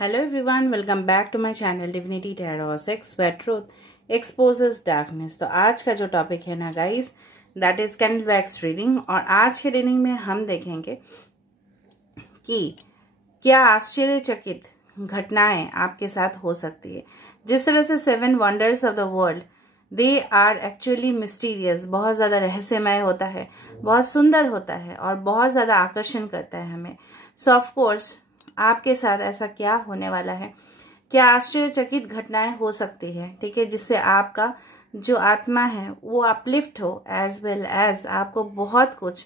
Hello everyone, welcome back to my channel Divinity Tarot 6 where truth exposes darkness। तो आज का जो topic है ना गाइस, दैट इज कैंडलबैग्स रीडिंग। और आज के रीडिंग में हम देखेंगे कि क्या आश्चर्यचकित घटनाएं आपके साथ हो सकती है। जिस तरह से 7 wonders of the world they are actually mysterious, बहुत ज़्यादा रहस्यमय होता है, बहुत सुंदर होता है और बहुत ज़्यादा आकर्षण करता है हमें। सो ऑफ कोर्स आपके साथ ऐसा क्या होने वाला है, क्या आश्चर्यचकित घटनाएं हो सकती है, ठीक है, जिससे आपका जो आत्मा है वो अपलिफ्ट हो एज वेल एज आपको बहुत कुछ,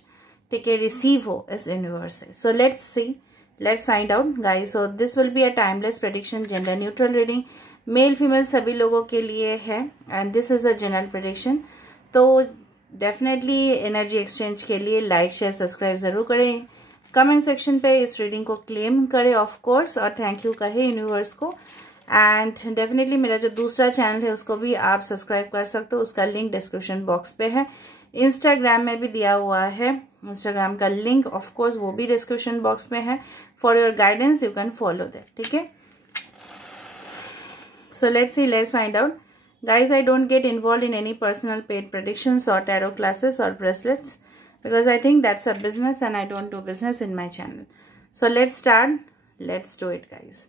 ठीक है, रिसीव हो इस यूनिवर्स से। So let's see, let's find out guys. So this will be a timeless prediction, gender neutral reading, male female सभी लोगों के लिए है and this is a general prediction. तो डेफिनेटली एनर्जी एक्सचेंज के लिए लाइक शेयर सब्सक्राइब जरूर करें, कमेंट सेक्शन पे इस रीडिंग को क्लेम करें ऑफ कोर्स, और थैंक यू कहे यूनिवर्स को। एंड डेफिनेटली मेरा जो दूसरा चैनल है उसको भी आप सब्सक्राइब कर सकते हो, उसका लिंक डिस्क्रिप्शन बॉक्स पे है। इंस्टाग्राम में भी दिया हुआ है, इंस्टाग्राम का लिंक ऑफ कोर्स वो भी डिस्क्रिप्शन बॉक्स में है। For your guidance you can follow that, ठीक है। So let's see, let's find out guys. I don't get involved in any personal paid predictions or tarot classes or bracelets because I think that's a business and I don't do business in my channel. So let's start, let's do it guys.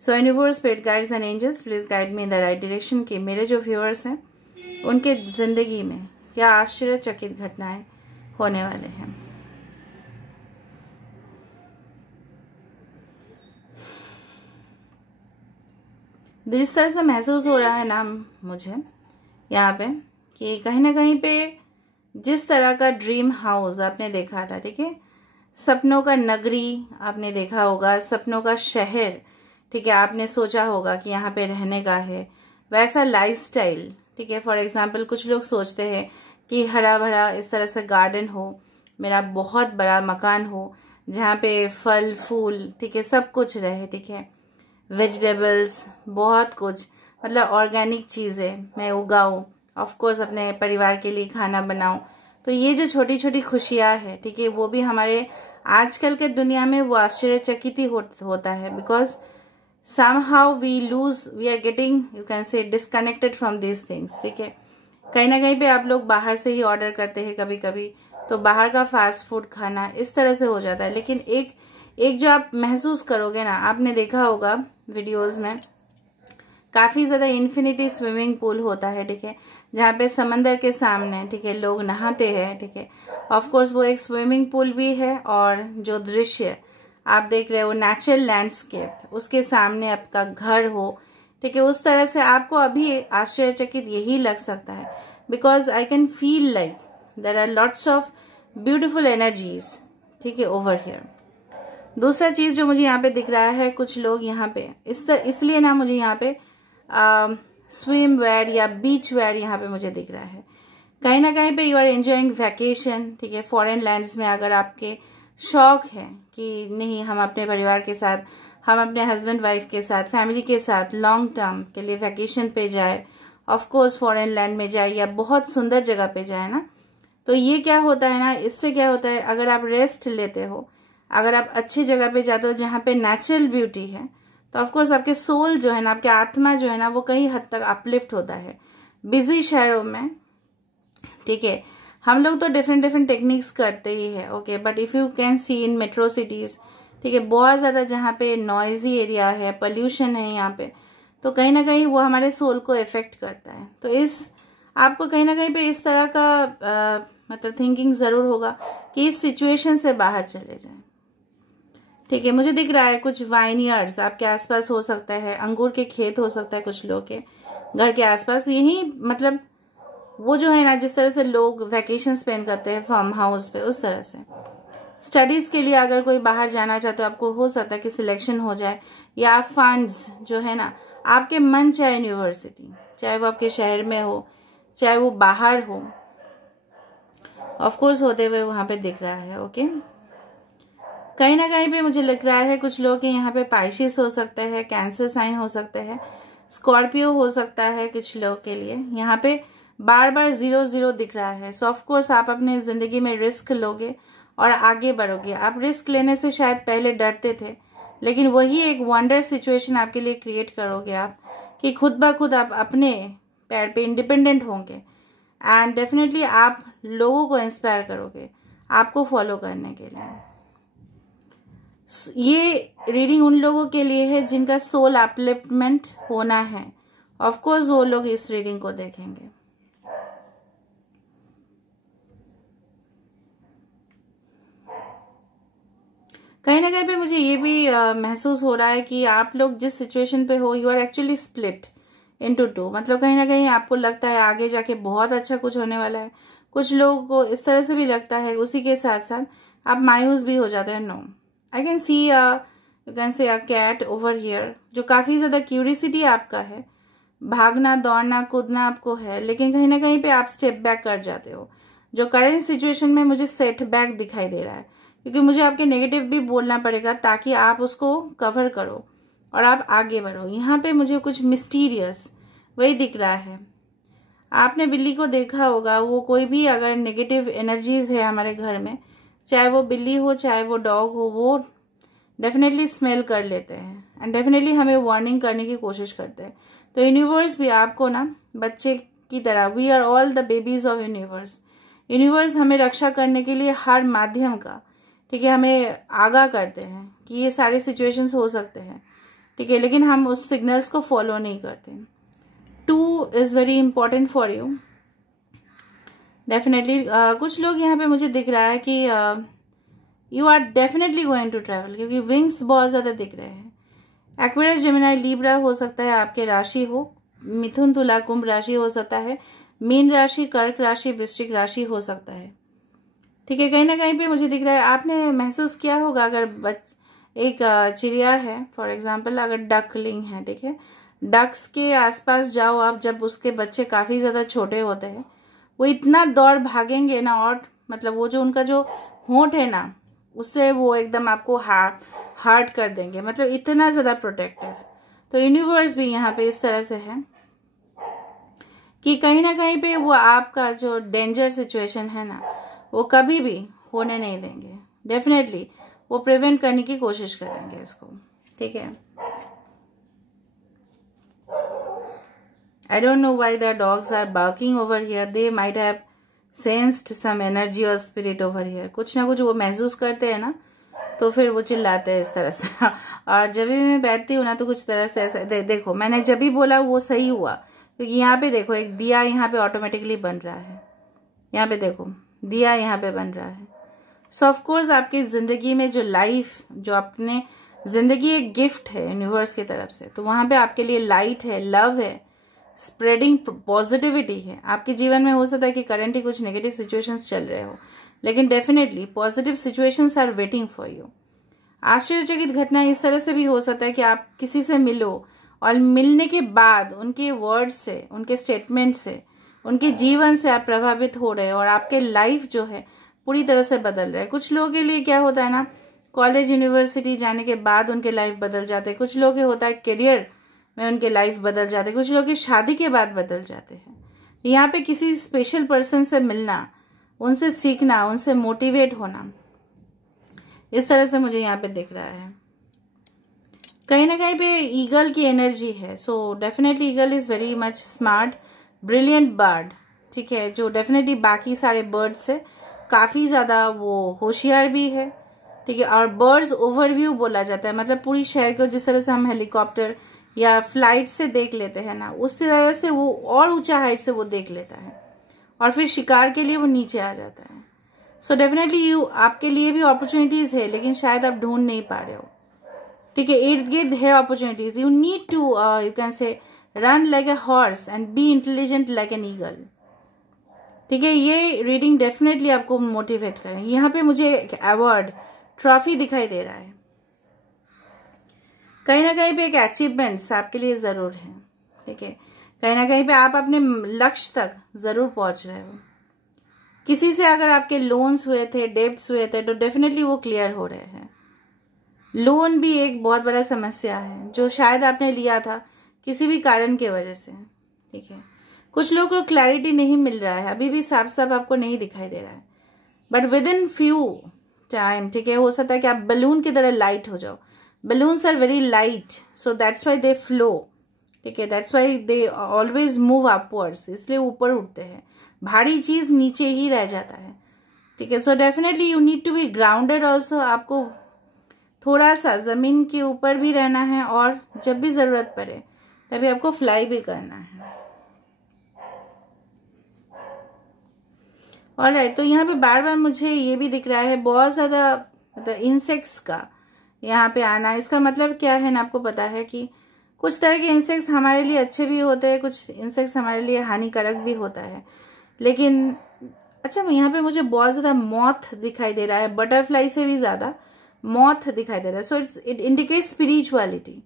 So universe, spirit guides and angels, please guide me in the right direction कि मेरे जो viewers हैं उनके जिंदगी में क्या आश्चर्यचकित घटनाएं होने वाले हैं। जिस तरह से महसूस हो रहा है ना मुझे यहाँ पे कि कहीं ना कहीं पे जिस तरह का ड्रीम हाउस आपने देखा था, ठीक है, सपनों का नगरी आपने देखा होगा, सपनों का शहर, ठीक है, आपने सोचा होगा कि यहाँ पे रहने का है, वैसा लाइफस्टाइल, ठीक है। फॉर एग्जांपल कुछ लोग सोचते हैं कि हरा भरा इस तरह से गार्डन हो, मेरा बहुत बड़ा मकान हो जहाँ पे फल फूल, ठीक है, सब कुछ रहे, ठीक है, वेजिटेबल्स, बहुत कुछ, मतलब ऑर्गेनिक चीज़ें मैं उगाऊँ, ऑफ कोर्स अपने परिवार के लिए खाना बनाऊँ। तो ये जो छोटी छोटी खुशियाँ हैं, ठीक है, वो भी हमारे आजकल के दुनिया में वो आश्चर्यचकित ही होता है because somehow we are getting, you can say, disconnected from these things, ठीक है। कहीं ना कहीं पे आप लोग बाहर से ही ऑर्डर करते हैं कभी कभी, तो बाहर का फास्ट फूड खाना इस तरह से हो जाता है। लेकिन एक जो आप महसूस करोगे ना, आपने देखा होगा वीडियोस में काफ़ी ज़्यादा इन्फिनिटी स्विमिंग पूल होता है, ठीक है, जहाँ पे समंदर के सामने, ठीक है, लोग नहाते हैं, ठीक है। ऑफ कोर्स वो एक स्विमिंग पूल भी है और जो दृश्य आप देख रहे हो नेचुरल लैंडस्केप, उसके सामने आपका घर हो, ठीक है, उस तरह से आपको अभी आश्चर्यचकित यही लग सकता है because I can feel like there are lots of beautiful energies, ठीक है, ओवर हियर। दूसरा चीज़ जो मुझे यहाँ पे दिख रहा है, कुछ लोग यहाँ पे इसलिए ना मुझे यहाँ पे स्विम वेयर या बीच वेयर यहाँ पे मुझे दिख रहा है। कहीं ना कहीं पे यू आर एंजॉइंग वैकेशन, ठीक है, फॉरेन लैंड्स में अगर आपके शौक है कि नहीं हम अपने परिवार के साथ, हम अपने हस्बैंड वाइफ के साथ, फैमिली के साथ लॉन्ग टर्म के लिए वैकेशन पे जाए, ऑफ कोर्स फॉरेन लैंड में जाए या बहुत सुंदर जगह पे जाए ना, तो ये क्या होता है ना, इससे क्या होता है, अगर आप रेस्ट लेते हो, अगर आप अच्छी जगह पे जाते हो जहाँ पे नेचुरल ब्यूटी है, तो ऑफकोर्स आपके सोल जो है ना, आपके आत्मा जो है ना, वो कई हद तक अपलिफ्ट होता है। बिजी शहरों में, ठीक है, हम लोग तो डिफरेंट टेक्निक्स करते ही है, okay, but if you can see in metro cities, ठीक है, बहुत ज़्यादा जहाँ पे नॉइजी एरिया है, पोल्यूशन है यहाँ पे, तो कहीं ना कहीं वो हमारे सोल को इफेक्ट करता है। तो आपको कहीं ना कहीं पे इस तरह का मतलब थिंकिंग ज़रूर होगा कि इस सिचुएशन से बाहर चले जाएं, ठीक है। मुझे दिख रहा है कुछ वाइनयार्ड्स आपके आसपास हो सकता है, अंगूर के खेत हो सकता है कुछ लोग के घर के आसपास, यही मतलब वो जो है ना, जिस तरह से लोग वैकेशन स्पेंड करते हैं फार्म हाउस पे, उस तरह से। स्टडीज़ के लिए अगर कोई बाहर जाना चाहते हो, आपको हो सकता है कि सिलेक्शन हो जाए, या फंड्स जो है ना, आपके मन चाहे यूनिवर्सिटी, चाहे वो आपके शहर में हो चाहे वो बाहर हो, ऑफ कोर्स होते हुए वहाँ पे दिख रहा है, ओके। कहीं ना कहीं पे मुझे लग रहा है कुछ लोग के यहाँ पे पाइशिस हो सकता है, कैंसर साइन हो सकता है, स्कॉर्पियो हो सकता है कुछ लोग के लिए। यहाँ पे बार बार 0-0 दिख रहा है। सो ऑफ कोर्स आप अपने ज़िंदगी में रिस्क लोगे और आगे बढ़ोगे। आप रिस्क लेने से शायद पहले डरते थे, लेकिन वही एक वंडर सिचुएशन आपके लिए क्रिएट करोगे आप, कि खुद ब खुद आप अपने पैर पे इंडिपेंडेंट होंगे एंड डेफिनेटली आप लोगों को इंस्पायर करोगे आपको फॉलो करने के लिए। ये रीडिंग उन लोगों के लिए है जिनका सोल अपलिफ्टमेंट होना है। ऑफ कोर्स वो लोग इस रीडिंग को देखेंगे। कहीं ना कहीं पे मुझे ये भी महसूस हो रहा है कि आप लोग जिस सिचुएशन पे हो, you are actually split into two. मतलब कहीं ना कहीं आपको लगता है आगे जाके बहुत अच्छा कुछ होने वाला है। कुछ लोगों को इस तरह से भी लगता है, उसी के साथ साथ आप मायूस भी हो जाते हैं। No, I can see you can say a cat over here, जो काफ़ी ज़्यादा क्यूरियसिटी आपका है, भागना दौड़ना कूदना आपको है, लेकिन कहीं ना कहीं पे आप स्टेप बैक कर जाते हो। जो करंट सिचुएशन में मुझे सेट बैक दिखाई दे रहा है, क्योंकि मुझे आपके नेगेटिव भी बोलना पड़ेगा ताकि आप उसको कवर करो और आप आगे बढ़ो। यहाँ पे मुझे कुछ मिस्टीरियस वही दिख रहा है। आपने बिल्ली को देखा होगा, वो कोई भी अगर नेगेटिव एनर्जीज है हमारे घर में, चाहे वो बिल्ली हो चाहे वो डॉग हो, वो डेफिनेटली स्मेल कर लेते हैं एंड डेफिनेटली हमें वार्निंग करने की कोशिश करते हैं। तो यूनिवर्स भी आपको ना बच्चे की तरह, we are all the babies of universe. Universe हमें रक्षा करने के लिए हर माध्यम का, ठीक है, हमें आगाह करते हैं कि ये सारे सिचुएशंस हो सकते हैं, ठीक है, लेकिन हम उस सिग्नल्स को फॉलो नहीं करते। 2 is very important for you definitely. कुछ लोग यहाँ पे मुझे दिख रहा है कि you are definitely going to travel, क्योंकि विंग्स बहुत ज़्यादा दिख रहे हैं। एक्वेरियस, जेमिनी, लिब्रा हो सकता है आपके राशि हो, मिथुन तुला कुंभ राशि हो सकता है, मीन राशि कर्क राशि वृश्चिक राशि हो सकता है, ठीक है। कहीं ना कहीं पे मुझे दिख रहा है आपने महसूस किया होगा, अगर एक चिड़िया है फॉर एग्जांपल, अगर डकलिंग है, ठीक है, डक्स के आसपास जाओ आप, जब उसके बच्चे काफ़ी ज़्यादा छोटे होते हैं, वो इतना दौड़ भागेंगे ना, और मतलब वो जो उनका जो होंठ है ना, उससे वो एकदम आपको हार्ट कर देंगे, मतलब इतना ज़्यादा प्रोटेक्टिव। तो यूनिवर्स भी यहाँ पे इस तरह से है कि कहीं ना कहीं पे वो आपका जो डेंजर सिचुएशन है ना, वो कभी भी होने नहीं देंगे। डेफिनेटली वो प्रिवेंट करने की कोशिश करेंगे इसको, ठीक है। I don't know why the dogs are barking over here. They might have sensed some energy or spirit over here. कुछ ना कुछ वो महसूस करते हैं ना, तो फिर वो चिल्लाते हैं इस तरह से। और जब भी मैं बैठती हूँ ना, तो कुछ तरह से ऐसा देखो, मैंने जब भी बोला वो सही हुआ, क्योंकि यहाँ पे देखो एक दिया यहाँ पे ऑटोमेटिकली बन रहा है। यहाँ पे देखो दिया यहाँ पे बन रहा है। सो ऑफ कोर्स आपकी ज़िंदगी में जो लाइफ, जो अपने ज़िंदगी एक गिफ्ट है यूनिवर्स की तरफ से, तो वहाँ पे आपके लिए लाइट है, लव है, स्प्रेडिंग पॉजिटिविटी है। आपके जीवन में हो सकता है कि करंटली कुछ नेगेटिव सिचुएशंस चल रहे हो, लेकिन definitely positive situations are waiting for you. आश्चर्यचकित घटना इस तरह से भी हो सकता है कि आप किसी से मिलो और मिलने के बाद उनके वर्ड से, उनके स्टेटमेंट से, उनके जीवन से आप प्रभावित हो रहे हो और आपके लाइफ जो है पूरी तरह से बदल रहा है। कुछ लोगों के लिए क्या होता है ना, कॉलेज यूनिवर्सिटी जाने के बाद उनके लाइफ बदल जाते हैं। कुछ लोगों के होता है करियर में उनके लाइफ बदल जाते हैं। कुछ लोग की शादी के बाद बदल जाते हैं। यहाँ पे किसी स्पेशल पर्सन से मिलना, उनसे सीखना, उनसे मोटिवेट होना, इस तरह से मुझे यहाँ पे दिख रहा है। कहीं ना कहीं पे ईगल की एनर्जी है। So definitely eagle is very much smart brilliant bird, ठीक है, जो डेफिनेटली बाकी सारे बर्ड से काफ़ी ज़्यादा वो होशियार भी है, ठीक है। और बर्ड्स ओवरव्यू बोला जाता है, मतलब पूरी शहर को जिस तरह से हम हेलीकॉप्टर या फ्लाइट से देख लेते हैं ना, उस तरह से वो और ऊंचा हाइट से वो देख लेता है और फिर शिकार के लिए वो नीचे आ जाता है। सो डेफिनेटली आपके लिए भी अपॉर्चुनिटीज है, लेकिन शायद आप ढूंढ नहीं पा रहे हो, ठीक है। इर्द गिर्द है opportunities. You need to you can say run like a horse and be intelligent like an eagle, ठीक है। ये रीडिंग डेफिनेटली आपको मोटिवेट करेंगे। यहाँ पे मुझे एक अवार्ड, ट्रॉफी दिखाई दे रहा है। कहीं ना कहीं पे एक अचीवमेंट्स आपके लिए ज़रूर है, ठीक है। कहीं ना कहीं पे आप अपने लक्ष्य तक ज़रूर पहुंच रहे हो। किसी से अगर आपके लोन्स हुए थे, डेब्ट्स हुए थे, तो डेफिनेटली वो क्लियर हो रहे हैं। लोन भी एक बहुत बड़ा समस्या है जो शायद आपने लिया था किसी भी कारण की वजह से, ठीक है। कुछ लोगों को क्लैरिटी नहीं मिल रहा है, अभी भी साफ साफ आपको नहीं दिखाई दे रहा है, but with in few time, ठीक है, हो सकता है कि आप बलून की तरह लाइट हो जाओ, balloons are very light, so that's why they flow. ठीक है, that's why they always move upwards, इसलिए ऊपर उठते हैं. भारी चीज नीचे ही रह जाता है. ठीक है, so definitely you need to be grounded also. आपको थोड़ा सा जमीन के ऊपर भी रहना है और जब भी जरूरत पड़े तभी आपको फ्लाई भी करना है. ऑलराइट, तो यहाँ पे बार बार मुझे ये भी दिख रहा है बहुत ज़्यादा मतलब इंसेक्ट्स का यहाँ पे आना. इसका मतलब क्या है ना, आपको पता है कि कुछ तरह के इंसेक्ट्स हमारे लिए अच्छे भी होते हैं, कुछ इंसेक्ट्स हमारे लिए हानिकारक भी होता है. लेकिन अच्छा, यहाँ पे मुझे बहुत ज़्यादा मॉथ दिखाई दे रहा है, बटरफ्लाई से भी ज़्यादा मॉथ दिखाई दे रहा है. So it indicate spirituality.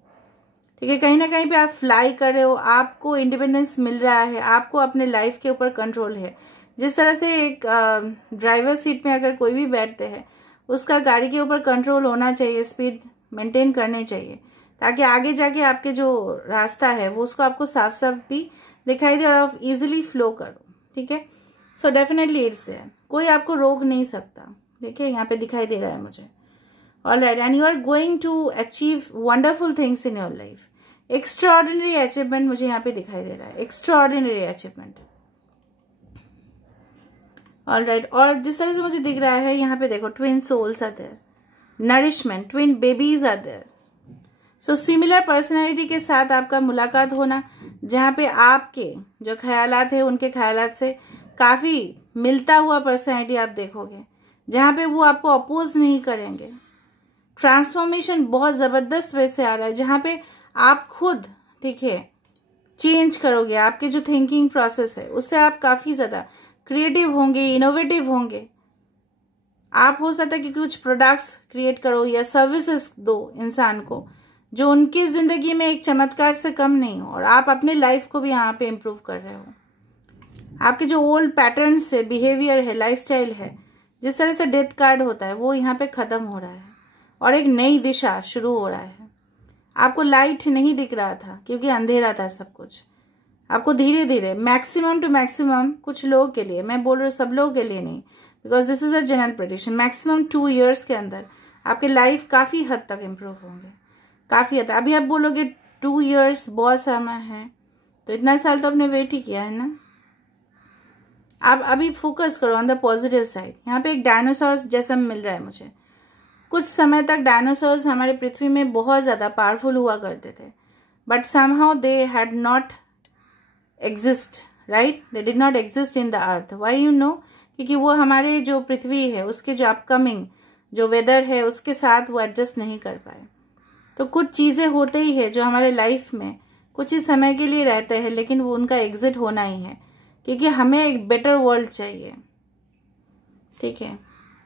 ठीक है, कहीं ना कहीं पे आप फ्लाई कर रहे हो, आपको इंडिपेंडेंस मिल रहा है, आपको अपने लाइफ के ऊपर कंट्रोल है. जिस तरह से एक ड्राइवर सीट में अगर कोई भी बैठते हैं, उसका गाड़ी के ऊपर कंट्रोल होना चाहिए, स्पीड मेंटेन करनी चाहिए, ताकि आगे जाके आपके जो रास्ता है वो उसको आपको साफ साफ भी दिखाई दे और आप इजीली फ्लो करो. ठीक है, सो डेफिनेटली इट्स देयर, कोई आपको रोक नहीं सकता. देखिए यहाँ पे दिखाई दे रहा है मुझे. Alright, and you are going to achieve wonderful things in your life. Extraordinary achievement मुझे यहाँ पे दिखाई दे रहा है, एक्स्ट्राऑर्डिनरी अचीवमेंट. ऑलराइट, और जिस तरह से मुझे दिख रहा है यहाँ पे देखो, twin souls are there, nourishment, twin babies are there. So similar personality के साथ आपका मुलाकात होना, जहाँ पे आपके जो ख्यालात है उनके ख्यालात से काफी मिलता हुआ पर्सनैलिटी आप देखोगे, जहाँ पे वो आपको अपोज नहीं करेंगे. ट्रांसफॉर्मेशन बहुत जबरदस्त वे से आ रहा है, जहाँ पे आप खुद, ठीक है, चेंज करोगे. आपके जो थिंकिंग प्रोसेस है उससे आप काफी ज्यादा क्रिएटिव होंगे, इनोवेटिव होंगे. आप हो सकता है कि कुछ प्रोडक्ट्स क्रिएट करो या सर्विसेज दो इंसान को, जो उनकी जिंदगी में एक चमत्कार से कम नहीं हो, और आप अपने लाइफ को भी यहाँ पे इम्प्रूव कर रहे हो. आपके जो ओल्ड पैटर्न्स है, बिहेवियर है, लाइफस्टाइल है, जिस तरह से डेथ कार्ड होता है वो यहाँ पे खत्म हो रहा है और एक नई दिशा शुरू हो रहा है. आपको लाइट नहीं दिख रहा था क्योंकि अंधेरा था सब कुछ. आपको धीरे धीरे मैक्सिमम टू मैक्सिमम, कुछ लोगों के लिए, मैं बोल रही हूँ सब लोगों के लिए नहीं, because this is a general prediction, maximum 2 years के अंदर आपके लाइफ काफी हद तक इम्प्रूव होंगे, काफी हद तक. अभी आप बोलोगे 2 years बहुत समय है, तो इतना साल तो आपने वेट ही किया है ना. आप अभी फोकस करो ऑन द पॉजिटिव साइड. यहाँ पे एक डायनासोर्स जैसा मिल रहा है मुझे. कुछ समय तक डायनासोर्स हमारे पृथ्वी में बहुत ज्यादा पावरफुल हुआ करते थे, but somehow they had not exist, right, they did not exist in the earth. Why you know, क्योंकि वो हमारे जो पृथ्वी है उसके जो अपकमिंग जो वेदर है उसके साथ वो एडजस्ट नहीं कर पाए. तो कुछ चीजें होते ही है जो हमारे लाइफ में कुछ ही समय के लिए रहते हैं, लेकिन वो उनका एग्जिट होना ही है, क्योंकि हमें एक बेटर वर्ल्ड चाहिए. ठीक है,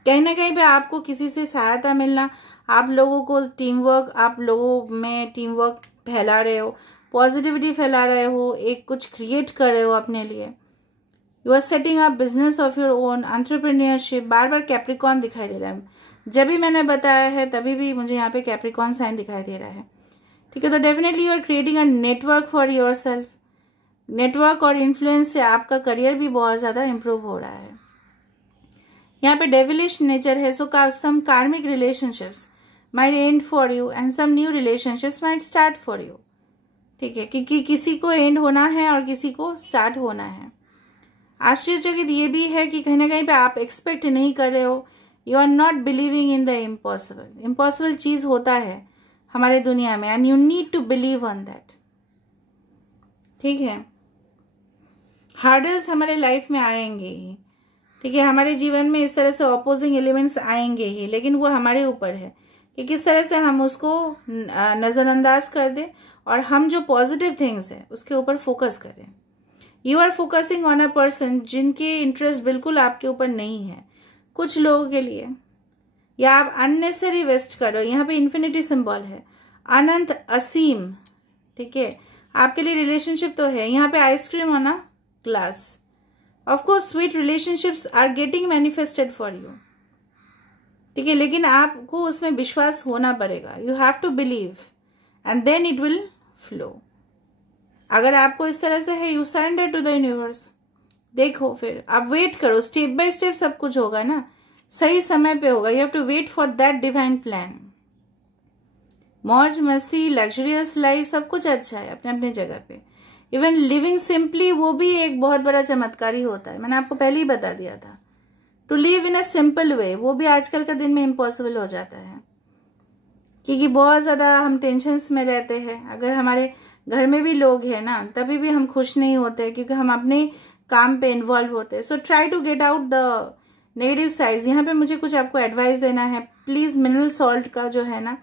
कहीं ना कहीं पे आपको किसी से सहायता मिलना, आप लोगों को टीम वर्क, आप लोगों में टीम वर्क फैला रहे हो, पॉजिटिविटी फैला रहे हो, एक कुछ क्रिएट कर रहे हो अपने लिए. You are setting up business of your own, entrepreneurship. बार बार कैप्रिकॉन दिखाई दे रहा है. जब भी मैंने बताया है तभी भी मुझे यहाँ पे कैप्रिकॉन साइन दिखाई दे रहा है. ठीक है, तो definitely you are creating a network for yourself. Network और इन्फ्लुएंस से आपका करियर भी बहुत ज्यादा इंप्रूव हो रहा है. यहाँ पे डेविलिश नेचर है, so some karmic relationships might end for you and some new relationships might start for you. ठीक है, क्योंकि किसी को एंड होना है और किसी को स्टार्ट होना है. आश्चर्यचकित ये भी है कि कहीं ना कहीं पे आप एक्सपेक्ट नहीं कर रहे हो, you are not believing in the impossible. Impossible चीज होता है हमारे दुनिया में, and you need to believe on that. ठीक है, हार्डर्स हमारे लाइफ में आएंगे ही. ठीक है, हमारे जीवन में इस तरह से ऑपोजिंग एलिमेंट्स आएंगे ही, लेकिन वो हमारे ऊपर है कि किस तरह से हम उसको नजरअंदाज कर दें और हम जो पॉजिटिव थिंग्स है उसके ऊपर फोकस करें. You are focusing on a person जिनके इंटरेस्ट बिल्कुल आपके ऊपर नहीं है. कुछ लोगों के लिए, या आप अननेसेसरी वेस्ट कर रहे हो. यहाँ पे इन्फिनिटी सिंबल है, अनंत, असीम. ठीक है, आपके लिए रिलेशनशिप तो है. यहाँ पे ice cream on a glass. Of course sweet relationships are getting manifested for you. ठीक है, लेकिन आपको उसमें विश्वास होना पड़ेगा. You have to believe and then it will flow. अगर आपको इस तरह से है, you surrender to the universe. देखो, फिर आप वेट करो, स्टेप बाय स्टेप सब कुछ होगा ना, सही समय पे होगा. You have to wait for that divine plan. मौज मस्ती, लग्जरियस लाइफ, सब कुछ अच्छा है अपने अपने जगह पे। इवन लिविंग सिंपली, वो भी एक बहुत बड़ा चमत्कारी होता है। मैंने आपको पहले ही बता दिया था, to live in a simple way, वो भी आजकल का दिन में इम्पॉसिबल हो जाता है, क्योंकि बहुत ज़्यादा हम टेंशन्स में रहते हैं। अगर हमारे घर में भी लोग हैं ना, तभी भी हम खुश नहीं होते, क्योंकि हम अपने काम पे इन्वॉल्व होते हैं। So try to get out the negative sides. यहाँ पे मुझे कुछ आपको एडवाइस देना है। प्लीज़ मिनरल सॉल्ट का जो है ना,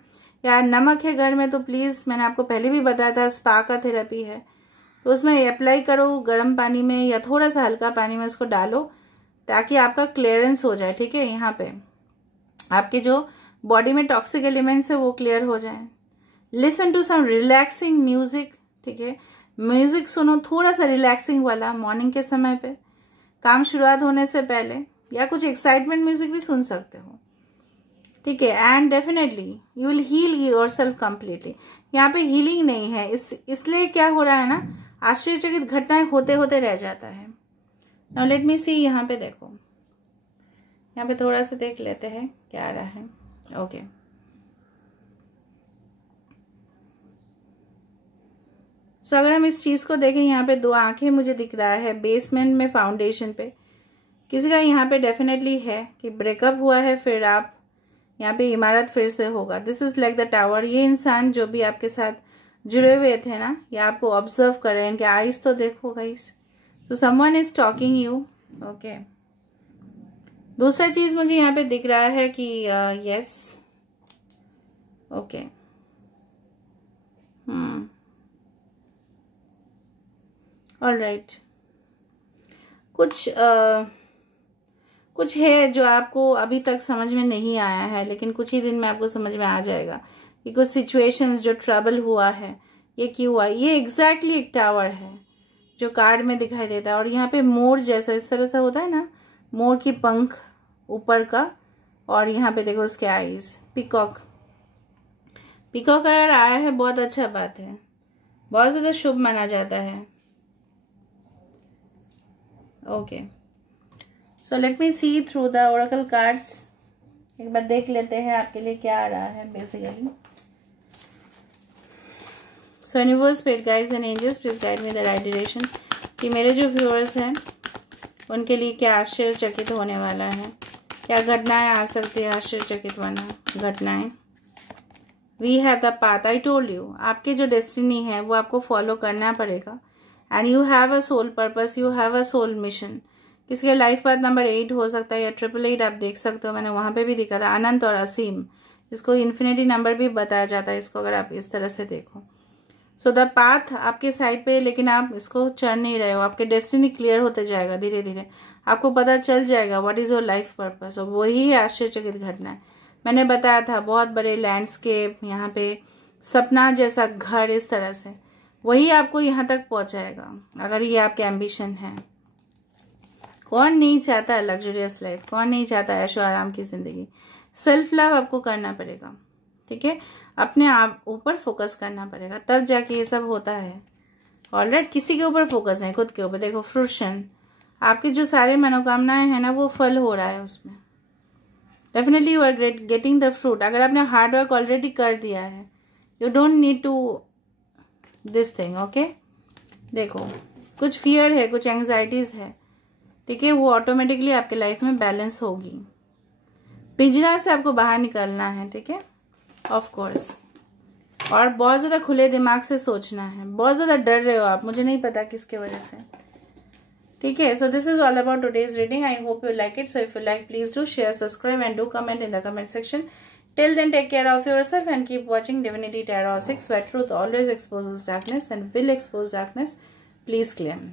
या नमक है घर में तो प्लीज़, मैंने आपको पहले भी बताया था, स्पा का थेरेपी है तो उसमें अप्लाई करो गर्म पानी में या थोड़ा सा हल्का पानी में उसको डालो, ताकि आपका क्लियरेंस हो जाए। ठीक है, यहाँ पे आपके जो बॉडी में टॉक्सिक एलिमेंट्स है वो क्लियर हो जाए। Listen to some relaxing music. ठीक है, म्यूजिक सुनो थोड़ा सा रिलैक्सिंग वाला मॉर्निंग के समय पे, काम शुरुआत होने से पहले, या कुछ एक्साइटमेंट म्यूजिक भी सुन सकते हो। ठीक है, and definitely you will heal yourself completely. यहाँ पे हीलिंग नहीं है, इसलिए क्या हो रहा है ना, आश्चर्यचकित घटनाएं होते होते रह जाता है। नाउ लेट मी सी, यहाँ पे देखो, यहाँ पे थोड़ा सा देख लेते हैं क्या आ रहा है। ओके, सो अगर हम इस चीज को देखें, यहाँ पे 2 आंखें मुझे दिख रहा है बेसमेंट में, फाउंडेशन पे किसी का यहाँ पे डेफिनेटली है कि ब्रेकअप हुआ है, फिर आप यहाँ पे इमारत फिर से होगा। This is like the tower. ये इंसान जो भी आपके साथ जुड़े हुए थे ना, ये आपको ऑब्जर्व कर रहे हैं, इनके आईज तो देखो गाइस। तो someone is talking you. Okay, दूसरा चीज मुझे यहाँ पे दिख रहा है कि यस, ओके, ऑलराइट, कुछ है जो आपको अभी तक समझ में नहीं आया है, लेकिन कुछ ही दिन में आपको समझ में आ जाएगा कि कुछ सिचुएशंस जो ट्रबल हुआ है ये क्यों हुआ। ये एग्जैक्टली एक टावर है जो कार्ड में दिखाई देता है, और यहाँ पे मोर जैसा इस तरह से होता है ना, मोर की पंख ऊपर का, और यहाँ पे देखो उसके आईज। पिकॉक अगर आया है बहुत अच्छा बात है, बहुत ज़्यादा शुभ माना जाता है। Okay, so let me see through the oracle cards. एक बार देख लेते हैं आपके लिए क्या आ रहा है basically. So universe, spirit guides and angels, please guide me the right direction. कि मेरे जो व्यूअर्स हैं उनके लिए क्या आश्चर्यचकित होने वाला है, क्या घटनाएं आ सकती है आश्चर्यचकित वाला घटनाएं। We have the path, I told you, आपके जो डेस्टिनी है वो आपको फॉलो करना पड़ेगा। And you have a soul purpose, you have a soul mission. किसी के लाइफ पाथ नंबर 8 हो सकता है, या 888 आप देख सकते हो, मैंने वहाँ पे भी दिखा था, अनंत और असीम, इसको इन्फिनिटी नंबर भी बताया जाता है इसको, अगर आप इस तरह से देखो। सो द पाथ आपके साइड पे, लेकिन आप इसको चढ़ नहीं रहे हो। आपके डेस्टिनी क्लियर होते जाएगा धीरे धीरे, आपको पता चल जाएगा what is your life purpose, और वही आश्चर्यचकित घटना है। मैंने बताया था बहुत बड़े लैंडस्केप, यहाँ पे सपना जैसा घर, इस तरह से वही आपको यहाँ तक पहुँचाएगा, अगर ये आपके एम्बिशन है। कौन नहीं चाहता लग्जरियस लाइफ, कौन नहीं चाहता ऐशो आराम की जिंदगी। सेल्फ लव आपको करना पड़ेगा, ठीक है, अपने आप ऊपर फोकस करना पड़ेगा, तब जाके ये सब होता है। ऑलराइट, किसी के ऊपर फोकस नहीं, खुद के ऊपर। देखो फ्रूशन, आपके जो सारे मनोकामनाएं हैं ना वो फल हो रहा है उसमें। Definitely you are getting the fruit. अगर आपने हार्ड वर्क ऑलरेडी कर दिया है, you don't need to this thing. Okay, देखो कुछ फियर है, कुछ एंग्जाइटीज है, ठीक है, वो ऑटोमेटिकली आपके लाइफ में बैलेंस होगी। पिंजरा से आपको बाहर निकलना है, ठीक है, ऑफ कोर्स, और बहुत ज़्यादा खुले दिमाग से सोचना है। बहुत ज़्यादा डर रहे हो आप, मुझे नहीं पता किसके वजह से, ठीक है। So this is all about today's reading. I hope you like it. So if you like, please do share, subscribe and do comment in the comment section. Till then, take care of yourself and keep watching Divinity Tarot 6, where truth always exposes darkness and will expose darkness. Please claim.